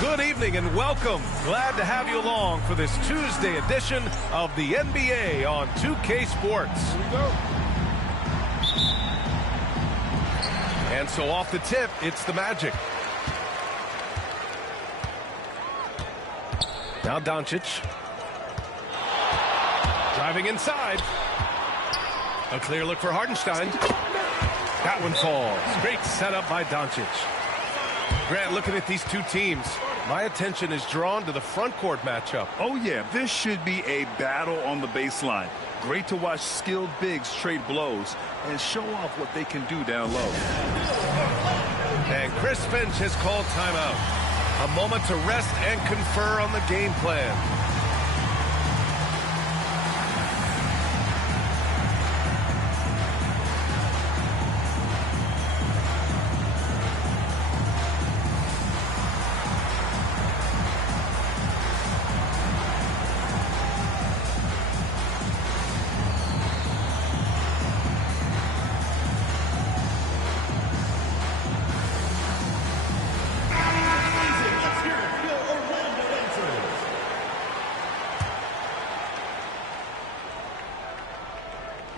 Good evening and welcome. Glad to have you along for this Tuesday edition of the NBA on 2K Sports. Here we go. And so off the tip, it's the Magic. Now Doncic. Driving inside. A clear look for Hartenstein. That one falls. Great setup by Doncic. Grant, looking at these two teams, my attention is drawn to the front court matchup. Oh, yeah, this should be a battle on the baseline. Great to watch skilled bigs trade blows and show off what they can do down low. And Chris Finch has called timeout. A moment to rest and confer on the game plan.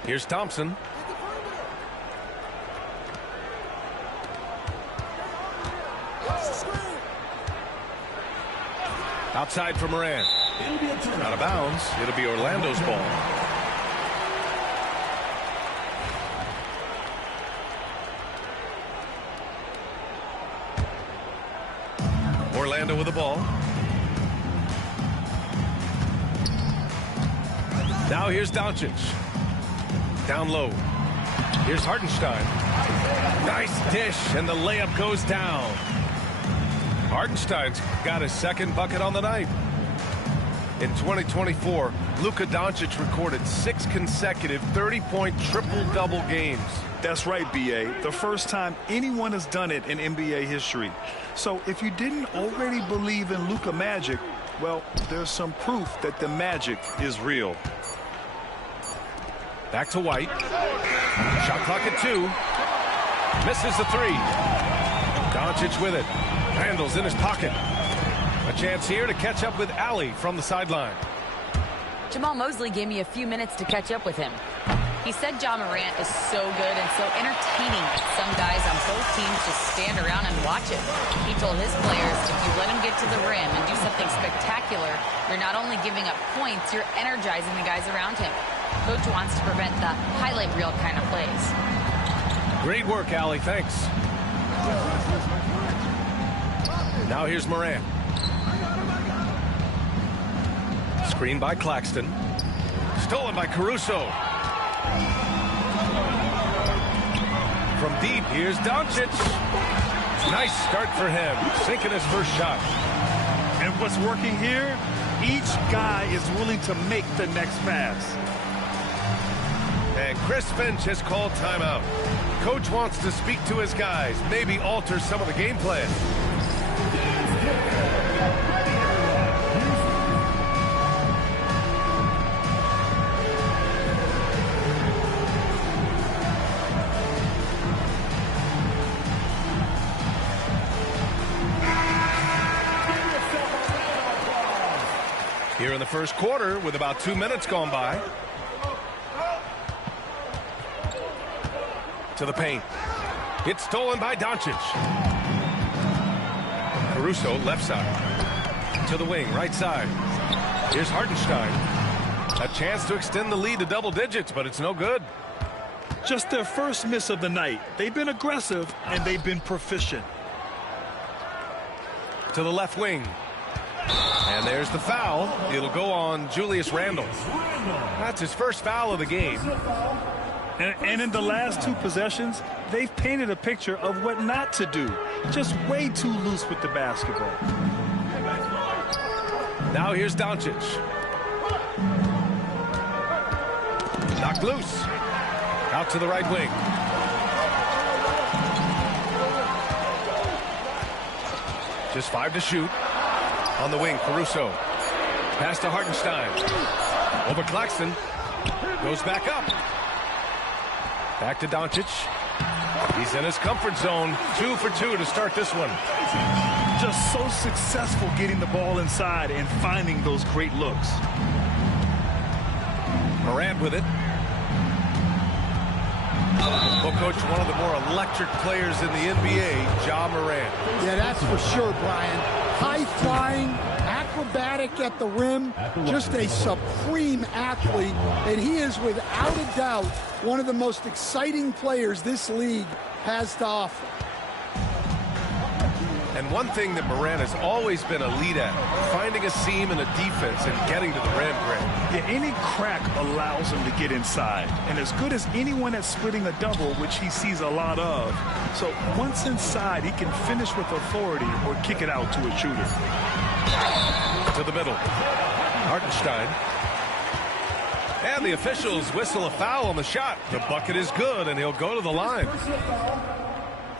Here's Thompson. Outside for Morant. Out of bounds. It'll be Orlando's ball. Orlando with the ball. Now here's Doncic. Down low. Here's Hartenstein. Nice dish, and the layup goes down. Hartenstein's got his second bucket on the night. In 2024, Luka Doncic recorded 6 consecutive 30-point triple-double games. That's right, B.A. The first time anyone has done it in NBA history. So if you didn't already believe in Luka Magic, well, there's some proof that the magic is real. Back to White. Shot clock at 2. Misses the 3. Doncic with it. Randle's in his pocket. A chance here to catch up with Allie from the sideline. Jamal Mosley gave me a few minutes to catch up with him. He said Ja Morant is so good and so entertaining that some guys on both teams just stand around and watch it. He told his players, if you let him get to the rim and do something spectacular, you're not only giving up points, you're energizing the guys around him. Coach wants to prevent the highlight reel kind of plays. Great work, Allie. Thanks. Now here's Morant. Screen by Claxton. Stolen by Caruso. from deep. Here's Doncic. Nice start for him, sinking his first shot. And what's working here? Each guy is willing to make the next pass. And Chris Finch has called timeout. Coach wants to speak to his guys, maybe alter some of the game plan. Here in the first quarter with about 2 minutes gone by. To the paint. It's stolen by Doncic. Caruso, left side. To the wing, right side. Here's Hartenstein. A chance to extend the lead to double digits, but it's no good. Just their first miss of the night. They've been aggressive, and they've been proficient. To the left wing. And there's the foul. It'll go on Julius Randle. That's his first foul of the game. And in the last 2 possessions, they've painted a picture of what not to do. Just way too loose with the basketball. Now here's Doncic. Knocked loose. Out to the right wing. Just 5 to shoot. On the wing, Caruso. Pass to Hartenstein. Over Claxton. Goes back up. Back to Doncic. He's in his comfort zone. 2 for 2 to start this one. Just so successful getting the ball inside and finding those great looks. Morant with it. Well, Coach, one of the more electric players in the NBA, Ja Morant. Yeah, that's for sure, Brian. High-flying, acrobatic at the rim, just a supreme athlete, and he is without a doubt one of the most exciting players this league has to offer. And one thing that Morant has always been elite at, finding a seam in a defense and getting to the rim, Grant. Yeah, any crack allows him to get inside. And as good as anyone at splitting a double, which he sees a lot of. So once inside, he can finish with authority or kick it out to a shooter. To the middle. Hartenstein. And the officials whistle a foul on the shot. The bucket is good, and he'll go to the line.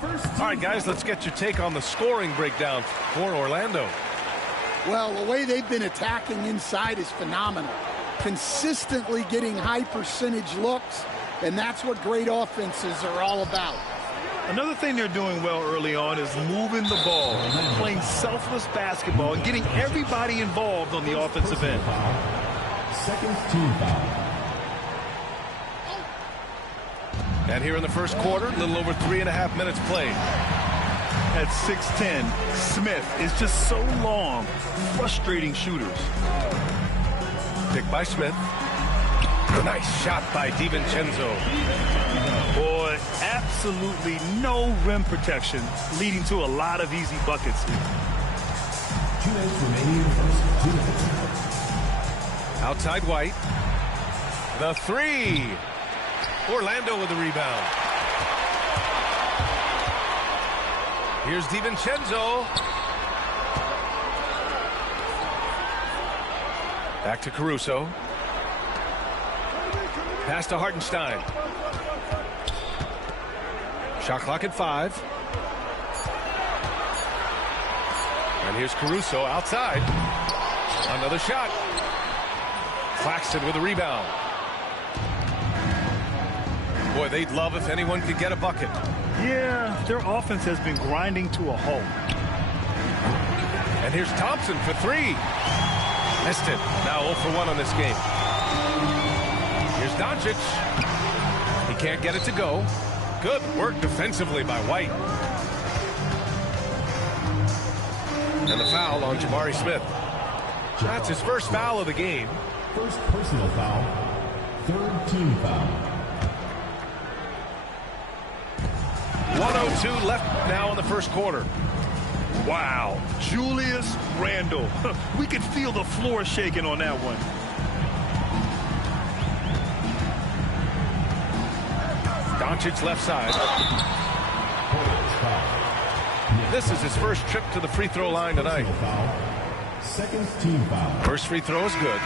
All right, guys, let's get your take on the scoring breakdown for Orlando. Well, the way they've been attacking inside is phenomenal. Consistently getting high percentage looks, and that's what great offenses are all about. Another thing they're doing well early on is moving the ball, playing selfless basketball, and getting everybody involved on the offensive end. Second team foul. And here in the first quarter, a little over 3.5 minutes played. At 6'10", Smith is just so long, frustrating shooters. Picked by Smith. A nice shot by DiVincenzo. Boy, absolutely no rim protection, leading to a lot of easy buckets. 2 minutes remaining in the first. 2 minutes. Outside White. The 3. Orlando with the rebound. Here's DiVincenzo. Back to Caruso. Pass to Hartenstein. Shot clock at 5. And here's Caruso outside. Another shot. Claxton with a rebound. Boy, they'd love if anyone could get a bucket. Yeah, their offense has been grinding to a halt. And here's Thompson for 3. Missed it. Now 0 for 1 on this game. Here's Doncic. He can't get it to go. Good work defensively by White. And the foul on Jabari Smith. That's his first foul of the game. First personal foul. Third team foul. 1:02 left now in the first quarter. Wow, Julius Randle. We could feel the floor shaking on that one. Doncic left side. This is his first trip to the free throw line tonight. Second team foul. First free throw is good.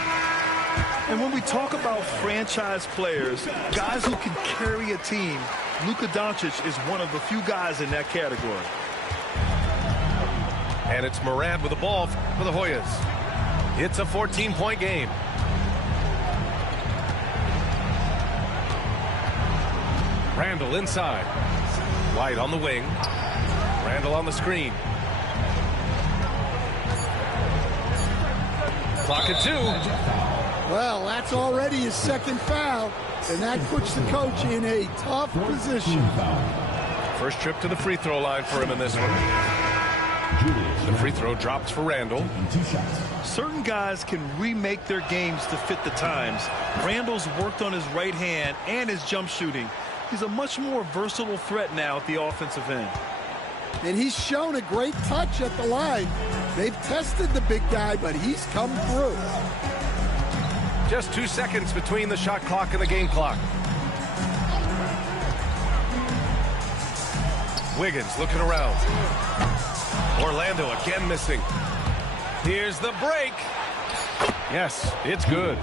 And when we talk about franchise players, guys who can carry a team, Luka Doncic is one of the few guys in that category. And it's Morant with the ball for the Hoyas. It's a 14-point game. Randall inside. White on the wing. Randall on the screen. Clock at 2. Well, that's already his second foul, and that puts the coach in a tough position. First trip to the free throw line for him in this one. The free throw drops for Randall. Certain guys can remake their games to fit the times. Randall's worked on his right hand and his jump shooting. He's a much more versatile threat now at the offensive end. And he's shown a great touch at the line. They've tested the big guy, but he's come through. Just 2 seconds between the shot clock and the game clock. Wiggins looking around. Orlando again missing. Here's the break. Yes, it's good.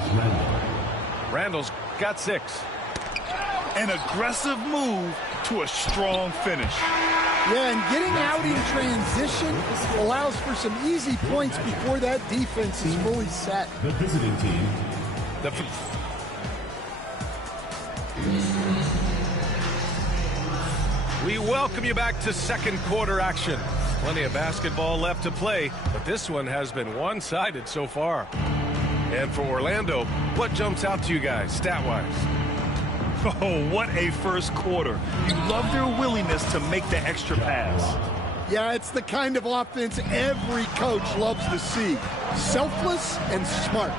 Randall's got 6. An aggressive move to a strong finish. Yeah, and getting out in transition allows for some easy points before that defense is fully set. The visiting team. We welcome you back to second quarter action. Plenty of basketball left to play, but this one has been one-sided so far. And for Orlando, what jumps out to you guys, stat-wise? Oh, what a first quarter. You love their willingness to make the extra pass. Yeah, it's the kind of offense every coach loves to see. Selfless and smart.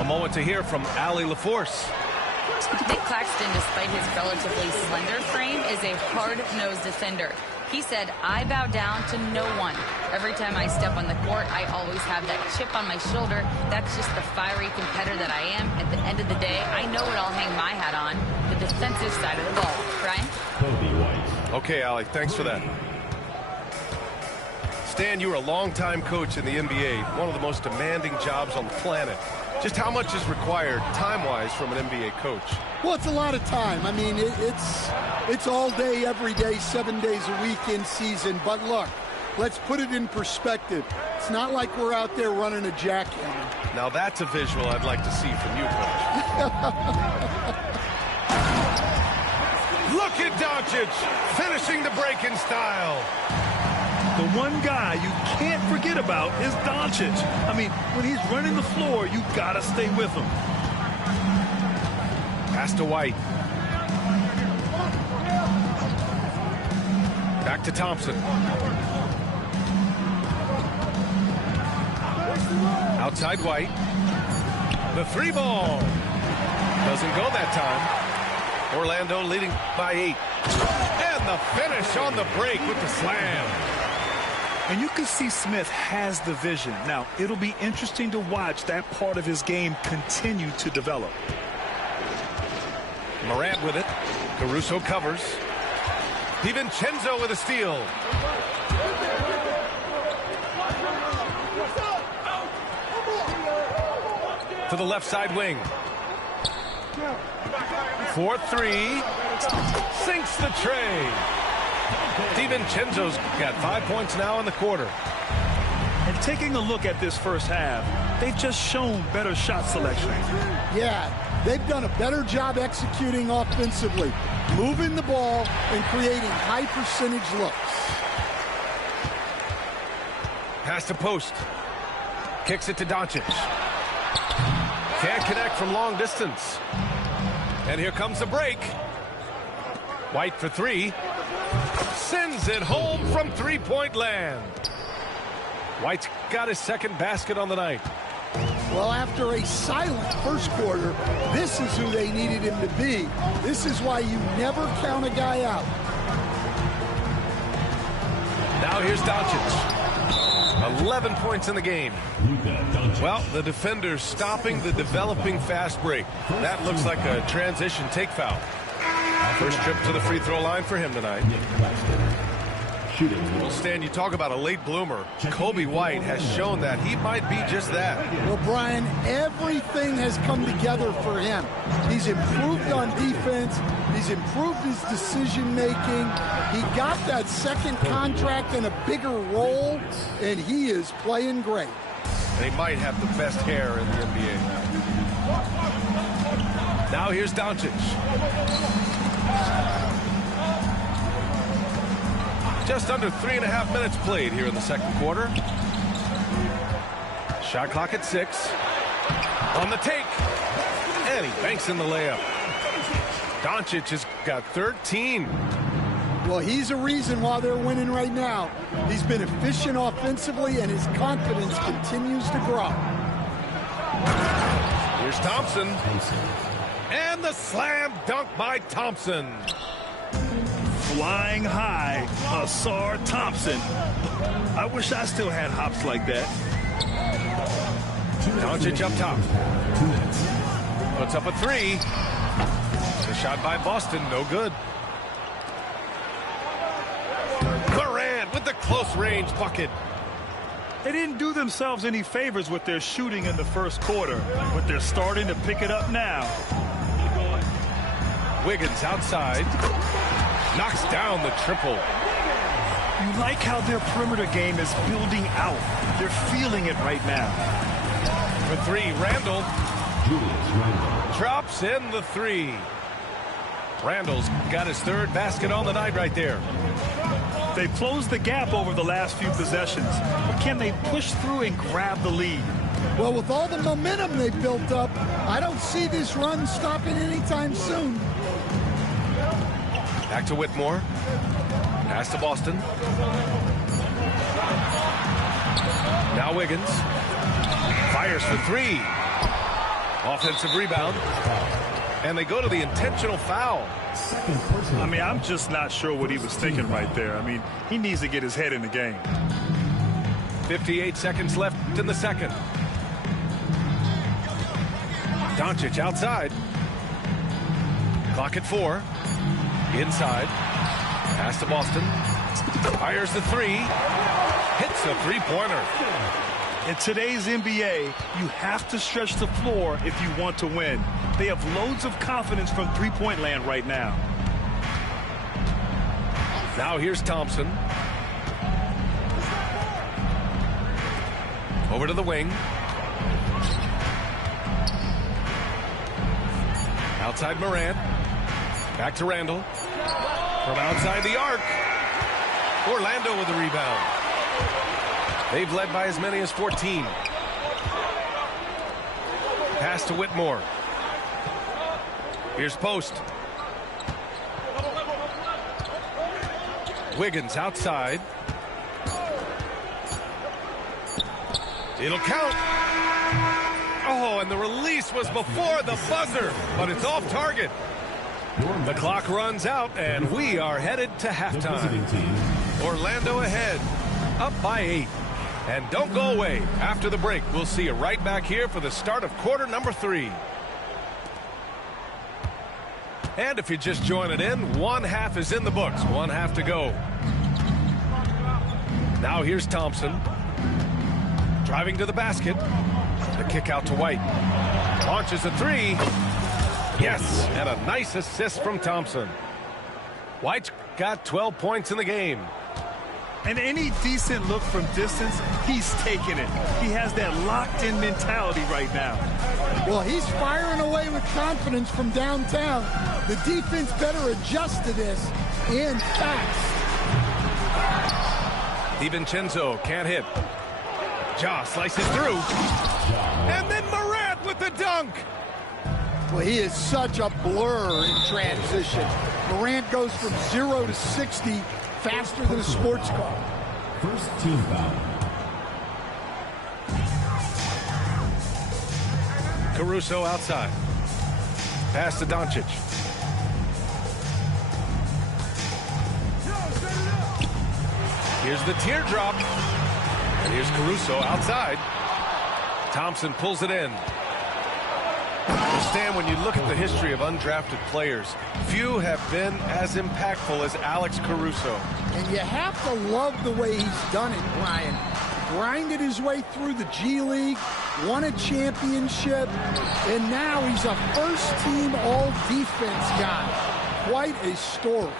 A moment to hear from Allie LaForce. Nick Claxton, despite his relatively slender frame, is a hard-nosed defender. He said, I bow down to no one. Every time I step on the court, I always have that chip on my shoulder. That's just the fiery competitor that I am. At the end of the day, I know what I'll hang my hat on, the defensive side of the ball. Brian? Okay, Allie, thanks for that. Stan, you were a longtime coach in the NBA, one of the most demanding jobs on the planet. Just how much is required time-wise from an NBA coach? Well, it's a lot of time. I mean, it's all day, every day, 7 days a week in season. But look, let's put it in perspective. It's not like we're out there running a jackhammer. Now that's a visual I'd like to see from you, coach. Look at Doncic finishing the break in style. The one guy you can't forget about is Doncic. I mean, when he's running the floor, you gotta stay with him. Pass to White. Back to Thompson. Outside White. The 3 ball. Doesn't go that time. Orlando leading by 8. And the finish on the break with the slam. And you can see Smith has the vision. Now, it'll be interesting to watch that part of his game continue to develop. Morant with it. Caruso covers. DiVincenzo with a steal. To the left side wing. 4-3. Sinks the tray. DiVincenzo's got 5 points now in the quarter. And taking a look at this first half, they've just shown better shot selection. Yeah, they've done a better job executing offensively, moving the ball and creating high percentage looks. Pass to post. Kicks it to Doncic. Can't connect from long distance. And here comes the break. White for 3. Sends it home from three-point land. White's got his second basket on the night. Well, after a silent first quarter, this is who they needed him to be. This is why you never count a guy out. Now here's Doncic. 11 points in the game. Well, the defender's stopping the developing fast break. That looks like a transition take foul. First trip to the free throw line for him tonight. Shooting. Well, Stan, you talk about a late bloomer. Kobe White has shown that he might be just that. Well, Brian, everything has come together for him. He's improved on defense. He's improved his decision-making. He got that second contract and a bigger role, and he is playing great. And he might have the best hair in the NBA. Now here's Doncic. Just under 3.5 minutes played here in the second quarter. Shot clock at 6. On the take. And he banks in the layup. Doncic has got 13. Well, he's a reason why they're winning right now. He's been efficient offensively, and his confidence continues to grow. Here's Thompson. And the slam dunk by Thompson. Flying high, Ausar Thompson. I wish I still had hops like that. Doncic up top. Puts up a 3. The shot by Boston, no good. Morant with the close-range bucket. They didn't do themselves any favors with their shooting in the first quarter, but they're starting to pick it up now. Wiggins outside. Knocks down the triple. You like how their perimeter game is building out. They're feeling it right now. For 3, Randall. Julius Randle. Drops in the 3. Randall's got his 3rd basket on the night right there. They've closed the gap over the last few possessions, but can they push through and grab the lead? Well, with all the momentum they've built up, I don't see this run stopping anytime soon. Back to Whitmore. Pass to Boston. Now Wiggins. Fires for 3. Offensive rebound. And they go to the intentional foul. I mean, I'm just not sure what he was thinking right there. I mean, he needs to get his head in the game. 58 seconds left in the second. Doncic outside. Clock at 4. Inside. Pass to Boston. Fires the 3. Hits the three-pointer. In today's NBA, you have to stretch the floor if you want to win. They have loads of confidence from three-point land right now. Now here's Thompson. Over to the wing. Outside Morant. Back to Randall. From outside the arc. Orlando with the rebound. They've led by as many as 14. Pass to Whitmore. Here's Post. Wiggins outside. It'll count. Oh, and the release was before the buzzer, but it's off target. The clock runs out, and we are headed to halftime. Orlando ahead, up by 8. And don't go away. After the break, we'll see you right back here for the start of quarter number 3. And if you're just joining in, 1 half is in the books. 1 half to go. Now here's Thompson. Driving to the basket. The kick out to White. Launches a 3. Yes, and a nice assist from Thompson. White's got 12 points in the game. And any decent look from distance, he's taking it. He has that locked-in mentality right now. Well, he's firing away with confidence from downtown. The defense better adjust to this, and fast. DiVincenzo can't hit. Ja slices through. And then Morant with the dunk. Well, he is such a blur in transition. Morant goes from 0 to 60 faster than a sports car. First team foul. Caruso outside. Pass to Doncic. Here's the teardrop. And here's Caruso outside. Thompson pulls it in. The Stan, when you look at the history of undrafted players, few have been as impactful as Alex Caruso. And you have to love the way he's done it, Brian. Grinded his way through the G League, won a championship, and now he's a first-team all-defense guy. Quite a story.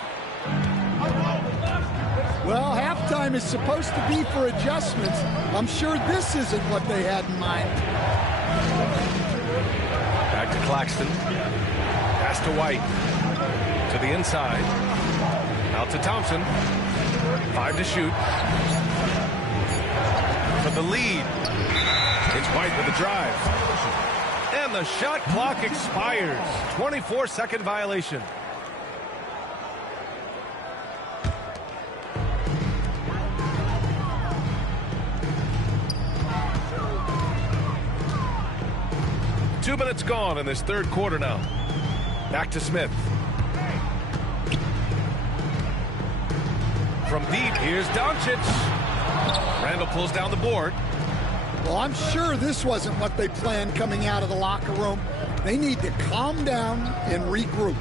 Well, halftime is supposed to be for adjustments. I'm sure this isn't what they had in mind. Back to Claxton. Pass to White. To the inside. Out to Thompson. 5 to shoot. For the lead. It's White with the drive. And the shot clock expires. 24-second violation. Two minutes gone in this third quarter now. Back to Smith. From deep, here's Doncic. Randall pulls down the board. Well, I'm sure this wasn't what they planned coming out of the locker room. They need to calm down and regroup.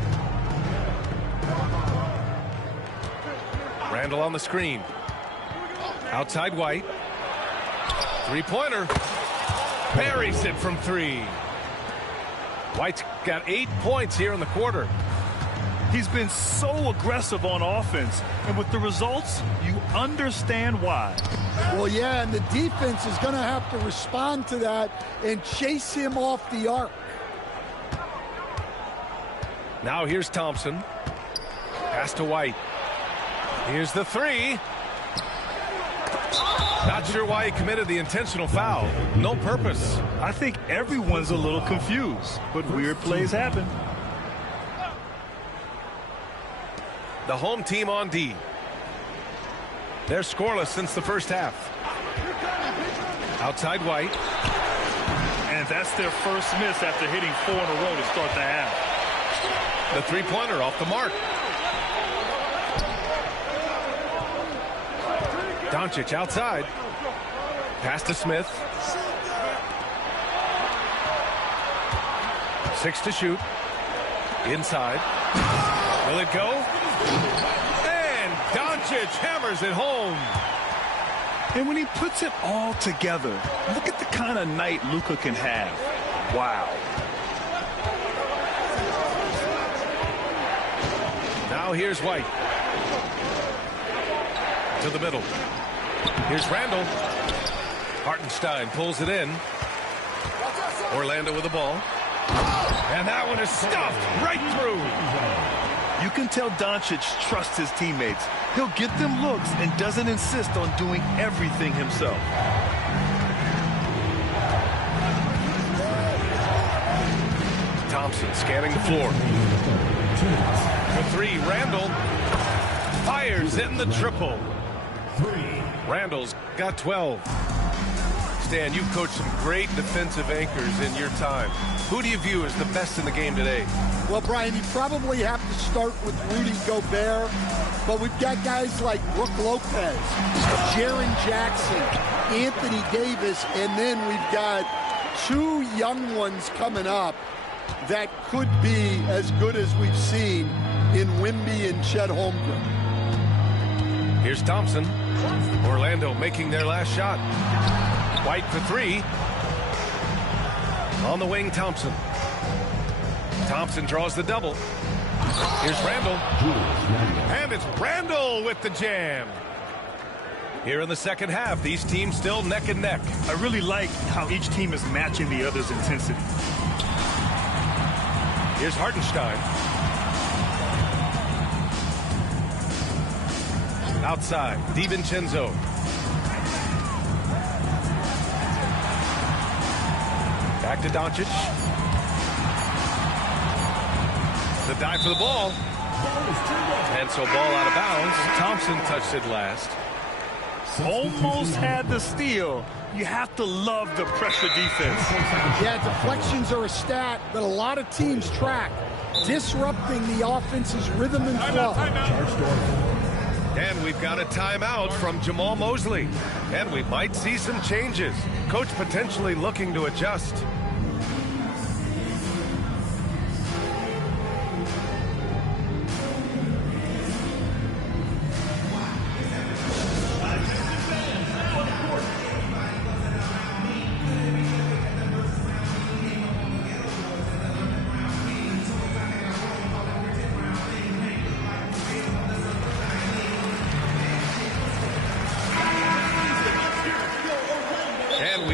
Randall on the screen. Outside White. Three-pointer. Buries it from 3. White's got 8 points here in the quarter. He's been so aggressive on offense, and with the results, you understand why. Well, yeah, and the defense is going to have to respond to that and chase him off the arc. Now here's Thompson. Pass to White. Here's the 3. Not sure why he committed the intentional foul. No purpose. I think everyone's a little confused, but weird plays happen. The home team on D. They're scoreless since the first half. Outside White. And that's their first miss after hitting 4 in a row to start the half. The three-pointer off the mark. Doncic outside. Pass to Smith. 6 to shoot. Inside. Will it go? And Doncic hammers it home. And when he puts it all together, look at the kind of night Luka can have. Wow. Now here's White. To the middle. Here's Randall. Hartenstein pulls it in. Orlando with the ball. And that one is stuffed right through. You can tell Doncic trusts his teammates. He'll get them looks and doesn't insist on doing everything himself. Thompson scanning the floor. For 3, Randall fires in the triple. Randall's got 12. Stan, you've coached some great defensive anchors in your time. Who do you view as the best in the game today? Well, Brian, you probably have to start with Rudy Gobert, but we've got guys like Brook Lopez, Jaren Jackson, Anthony Davis, and then we've got 2 young ones coming up that could be as good as we've seen in Wemby and Chet Holmgren. Here's Thompson. Orlando making their last shot. White for 3. On the wing, Thompson. Thompson draws the double. Here's Randall. And it's Randall with the jam. Here in the second half, these teams still neck and neck. I really like how each team is matching the other's intensity. Here's Hartenstein. Outside, DiVincenzo. Back to Doncic. The dive for the ball. And so ball out of bounds. Thompson touched it last. Almost had the steal. You have to love the pressure defense. Yeah, deflections are a stat that a lot of teams track. Disrupting the offense's rhythm and flow. And we've got a timeout from Jamahl Mosley. And we might see some changes. Coach potentially looking to adjust.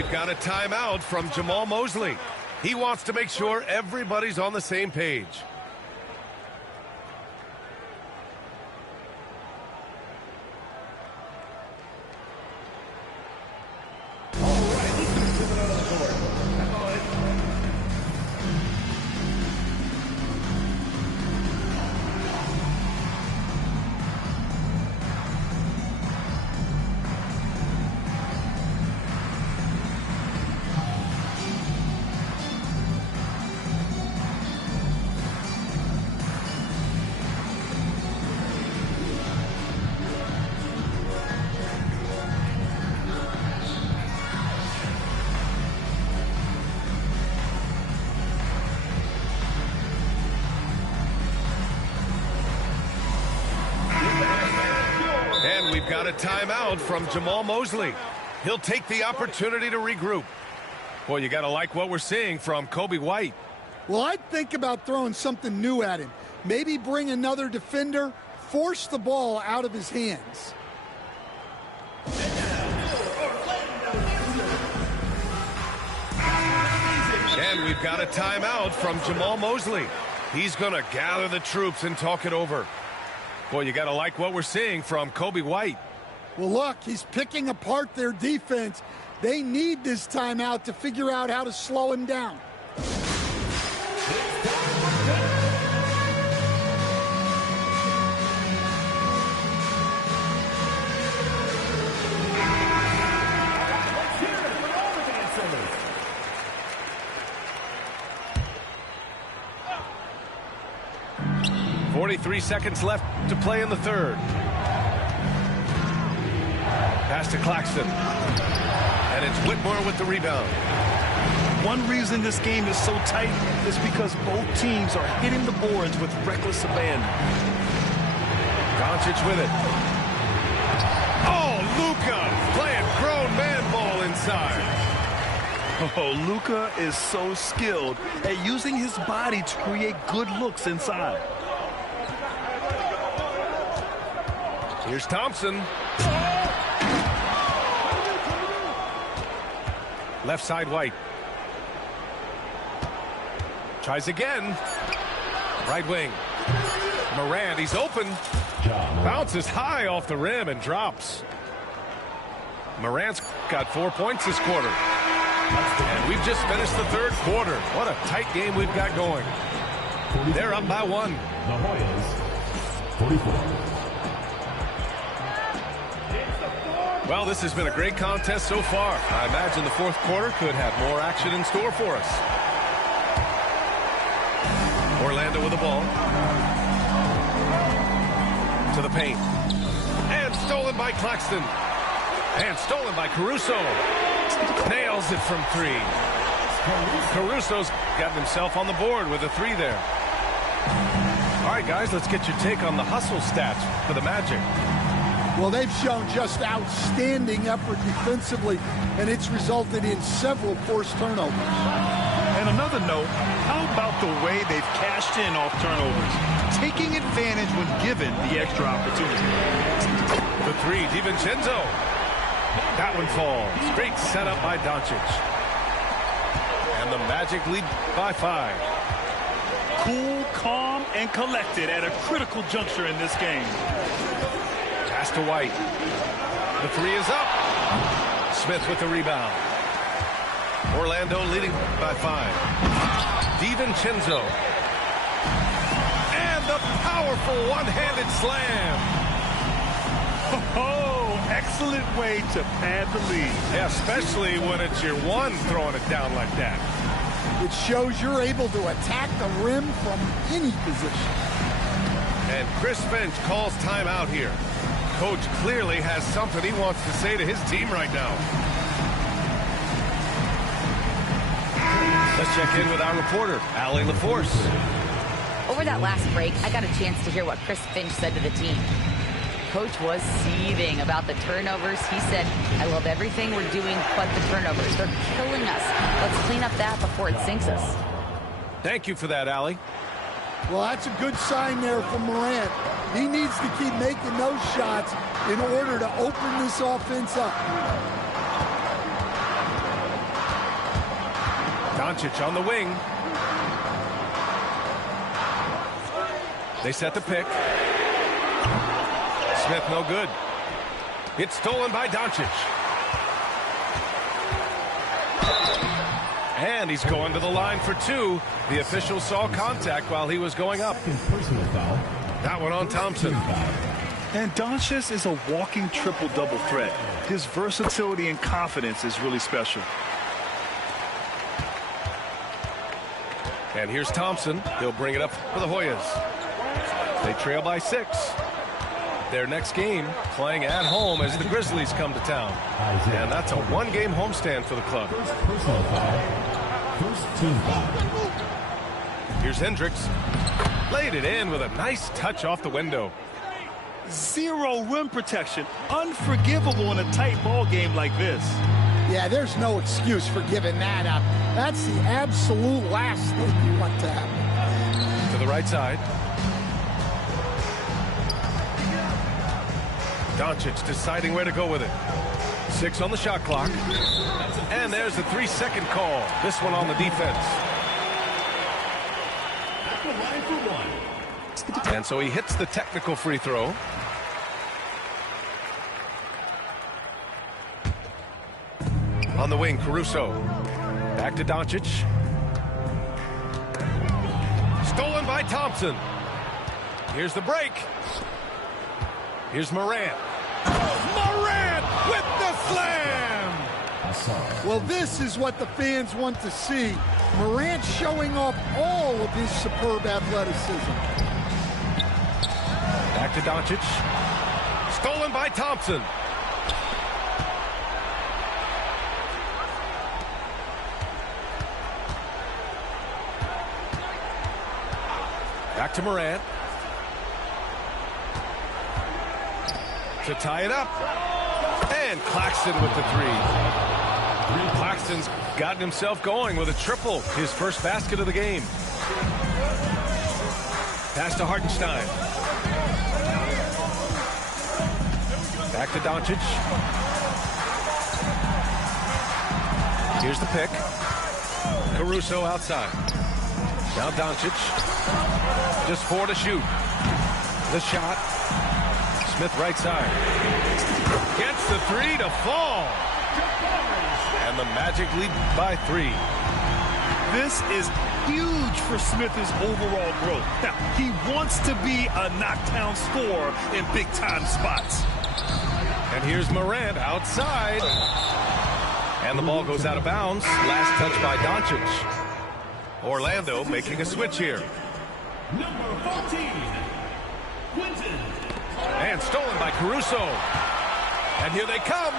we've got a timeout from Jamal Mosley. He wants to make sure everybody's on the same page. We've got a timeout from Jamal Mosley. He'll take the opportunity to regroup. Boy, you got to like what we're seeing from Coby White. Well, I'd think about throwing something new at him. Maybe bring another defender, force the ball out of his hands. And we've got a timeout from Jamal Mosley. He's going to gather the troops and talk it over. Boy, you got to like what we're seeing from Coby White. Well, look, he's picking apart their defense. They need this timeout to figure out how to slow him down. .43 seconds left to play in the third. Pass to Claxton. And it's Whitmore with the rebound. One reason this game is so tight is because both teams are hitting the boards with reckless abandon. Doncic with it. Oh, Luka playing grown man ball inside. Oh, Luka is so skilled at using his body to create good looks inside. Here's Thompson. Left side White. Tries again. Right wing. Morant, he's open. Bounces high off the rim and drops. Morant's got 4 points this quarter. And we've just finished the third quarter. What a tight game we've got going. They're up by 1. The Hoyas, 44. Well, this has been a great contest so far. I imagine the fourth quarter could have more action in store for us. Orlando with the ball. To the paint. And stolen by Claxton. And stolen by Caruso. Nails it from 3. Caruso's got himself on the board with a 3 there. All right, guys, let's get your take on the hustle stats for the Magic. Well, they've shown just outstanding effort defensively, and it's resulted in several forced turnovers. And another note, how about the way they've cashed in off turnovers, taking advantage when given the extra opportunity. The 3, DiVincenzo. That one falls. Great setup by Doncic. And the Magic lead by 5. Cool, calm, and collected at a critical juncture in this game. Pass to White. The 3 is up. Smith with the rebound. Orlando leading by 5. DiVincenzo. And the powerful one-handed slam. Oh, excellent way to pad the lead. Yeah, especially when it's your one throwing it down like that. It shows you're able to attack the rim from any position. And Chris Finch calls timeout here. Coach clearly has something he wants to say to his team right now. Let's check in with our reporter, Allie LaForce. Over that last break, I got a chance to hear what Chris Finch said to the team. Coach was seething about the turnovers. He said, I love everything we're doing but the turnovers. They're killing us. Let's clean up that before it sinks us. Thank you for that, Allie. Well, that's a good sign there from Morant. He needs to keep making those shots in order to open this offense up. Doncic on the wing. They set the pick. Smith no good. It's stolen by Doncic. And he's going to the line for two. The official saw contact while he was going up. Personal foul. That one on Thompson. And Doncic is a walking triple-double threat. His versatility and confidence is really special. And here's Thompson. He'll bring it up for the Hoyas. They trail by 6. Their next game playing at home as the Grizzlies come to town. And that's a one-game homestand for the club. Personal foul. First team foul. Here's Hendricks. Laid it in with a nice touch off the window. Zero rim protection. Unforgivable in a tight ball game like this. Yeah, there's no excuse for giving that up. That's the absolute last thing you want to happen. To the right side. Doncic deciding where to go with it. 6 on the shot clock. And there's the 3-second call. This one on the defense. And so he hits the technical free throw. On the wing, Caruso. Back to Doncic. Stolen by Thompson. Here's the break. Here's Morant. Morant with the slam! Well, this is what the fans want to see. Morant showing off all of his superb athleticism. Back to Doncic. Stolen by Thompson. Back to Morant. To tie it up. And Claxton with the 3. Claxton's gotten himself going with a triple. His first basket of the game. Pass to Hartenstein. Back to Doncic. Here's the pick. Caruso outside. Now Doncic. Just 4 to shoot. The shot. Smith right side. Gets the 3 to fall. And the Magic lead by 3. This is huge for Smith's overall growth. Now, he wants to be a knockdown scorer in big-time spots. And here's Morant outside. And the ball goes out of bounds. Last touch by Doncic. Orlando making a switch here. Number 14. Quentin. And stolen by Caruso. And here they come.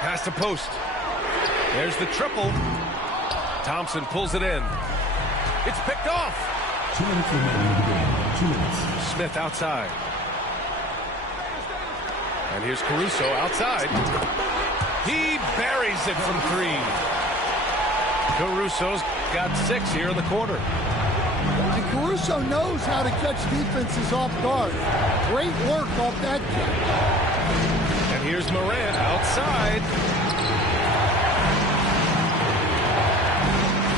Pass to post. There's the triple. Thompson pulls it in. It's picked off. 2 minutes remaining in the game. 2 minutes. Smith outside. And here's Caruso outside. He buries it from 3. Caruso's got 6 here in the quarter. And Caruso knows how to catch defenses off guard. Great work off that catch. And here's Morant outside.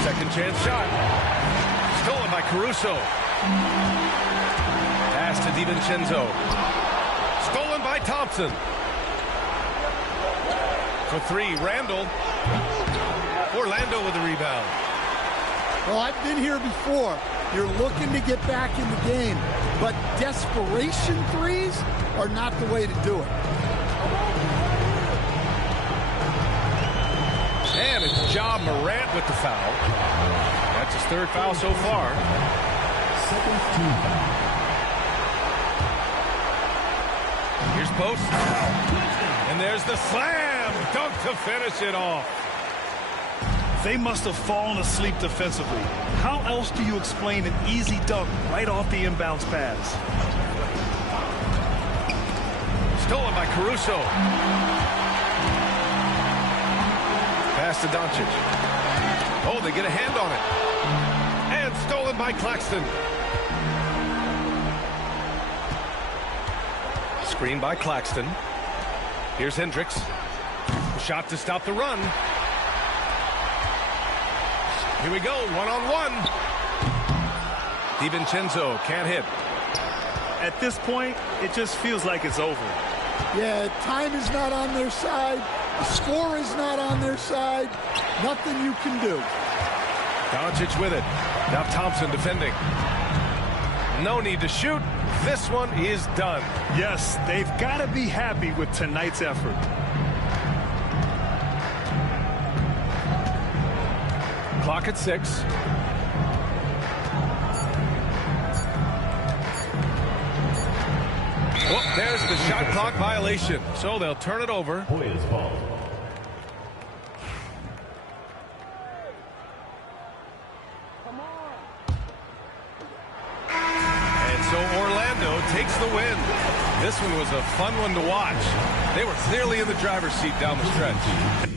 Second chance shot. Stolen by Caruso. Pass to DiVincenzo. Stolen by Thompson. For 3, Randall. Orlando with the rebound. Well, I've been here before. You're looking to get back in the game, but desperation threes are not the way to do it. And it's Ja Morant with the foul. That's his 3rd foul so far. Second team foul. Here's post. And there's the slam dunk to finish it off. They must have fallen asleep defensively. How else do you explain an easy dunk right off the inbounds pass? Stolen by Caruso. Pass to Doncic. Oh, they get a hand on it. And stolen by Claxton. Screen by Claxton. Here's Hendricks. Shot to stop the run. Here we go, one-on-one. DiVincenzo can't hit. At this point, it just feels like it's over. Yeah, time is not on their side. The score is not on their side. Nothing you can do. Doncic with it. Now Thompson defending. No need to shoot. This one is done. Yes, they've got to be happy with tonight's effort. Clock at 6. Oh, there's the shot clock violation. So they'll turn it over. Hoyas ball. And so Orlando takes the win. This one was a fun one to watch. They were clearly in the driver's seat down the stretch.